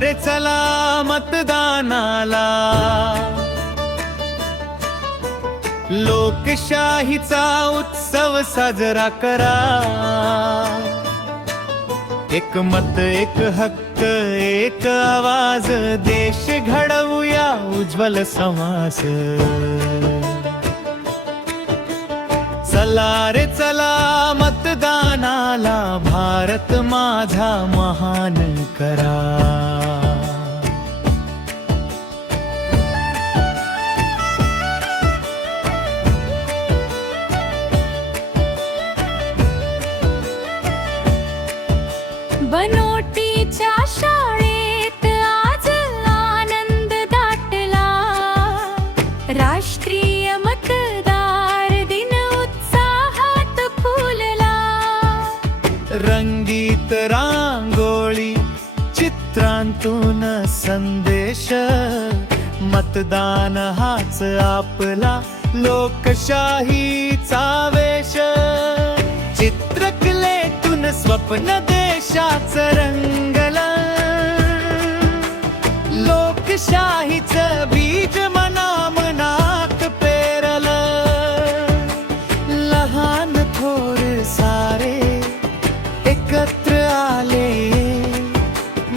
रे चला मतदानाला, लोकशाहीचा उत्सव साजरा करा। एक मत एक हक्क एक आवाज, देश घडवूया उज्ज्वल समाज। चला रे चला मतदानाला, भारत माझा महान करा। बनोटीच्या शाळेत आज आनंद दाटला, राष्ट्रीय मतदार दिन उत्साहात फुलला। रंगीत रांगोळी चित्रांतून संदेश, मतदान हाच आपला लोकशाहीचा वेश। चित्रकलेतून स्वप्न देशाचं रंगलं, लोकशाहीचं बीज मनामनात पेरलं। लहान थोर सारे एकत्र आले,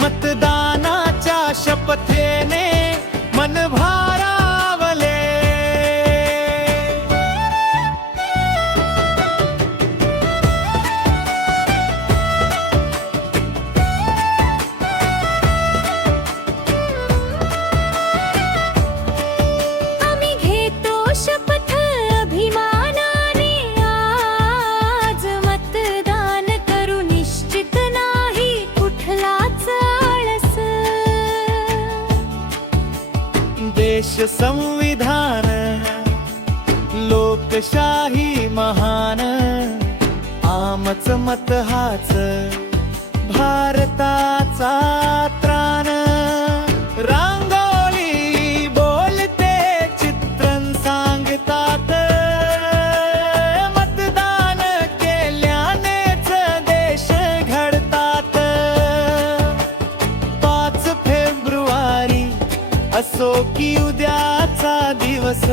मतदानाच्या शपथेने मन भारावले। आम्ही घेतो शपथ अभिमानाने, आज मतदान करू निश्चित नाही कुठलाच आळस। देश संविधान लोकशाही महान, आमच मत हाच भारताचा त्राण। रांगोळी बोलते चित्रण सांगतात, मतदान केल्यानेच देश घडतात। 5 फेब्रुवारी असो की उद्याचा दिवस,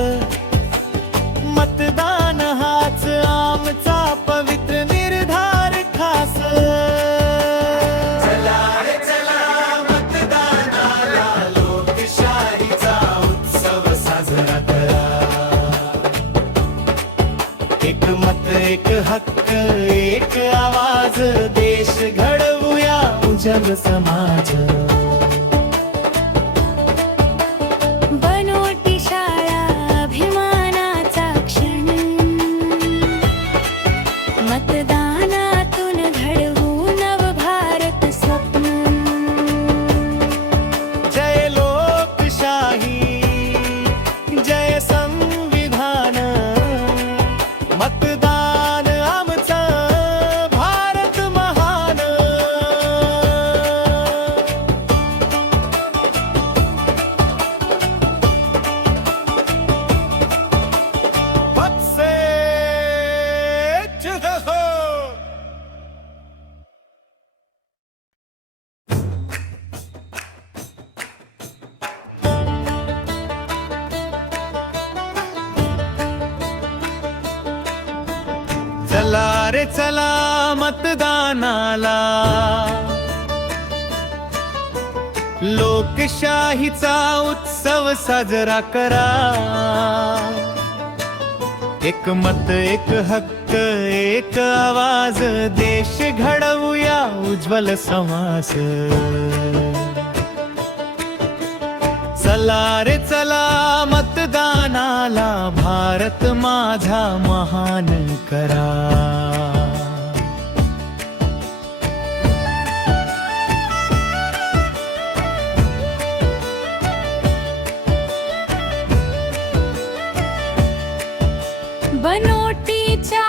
मतदान हाच आमचा पवित्र निर्धार खास। चला रे चला मतदानाला, लोकशाहीचा उत्सव साजरा करा। एक मत एक हक्क एक आवाज, देश घडवूया उज्ज्वल समाज। बनोटी शाळा अभिमानाचा क्षण, मतदानातून घडवू नवभारत स्वप्न। जय लोकशाही जय संविधान, मतदान आमचं भारत महान। पक्षे जय हो। चला रे चला मतदानाला, लोकशाहीचा उत्सव साजरा करा। एक मत एक हक्क एक आवाज, देश घडवूया उज्ज्वल समाज। चला रे चला मतदानाला, भारत माझा महान करा। बनोटीच्या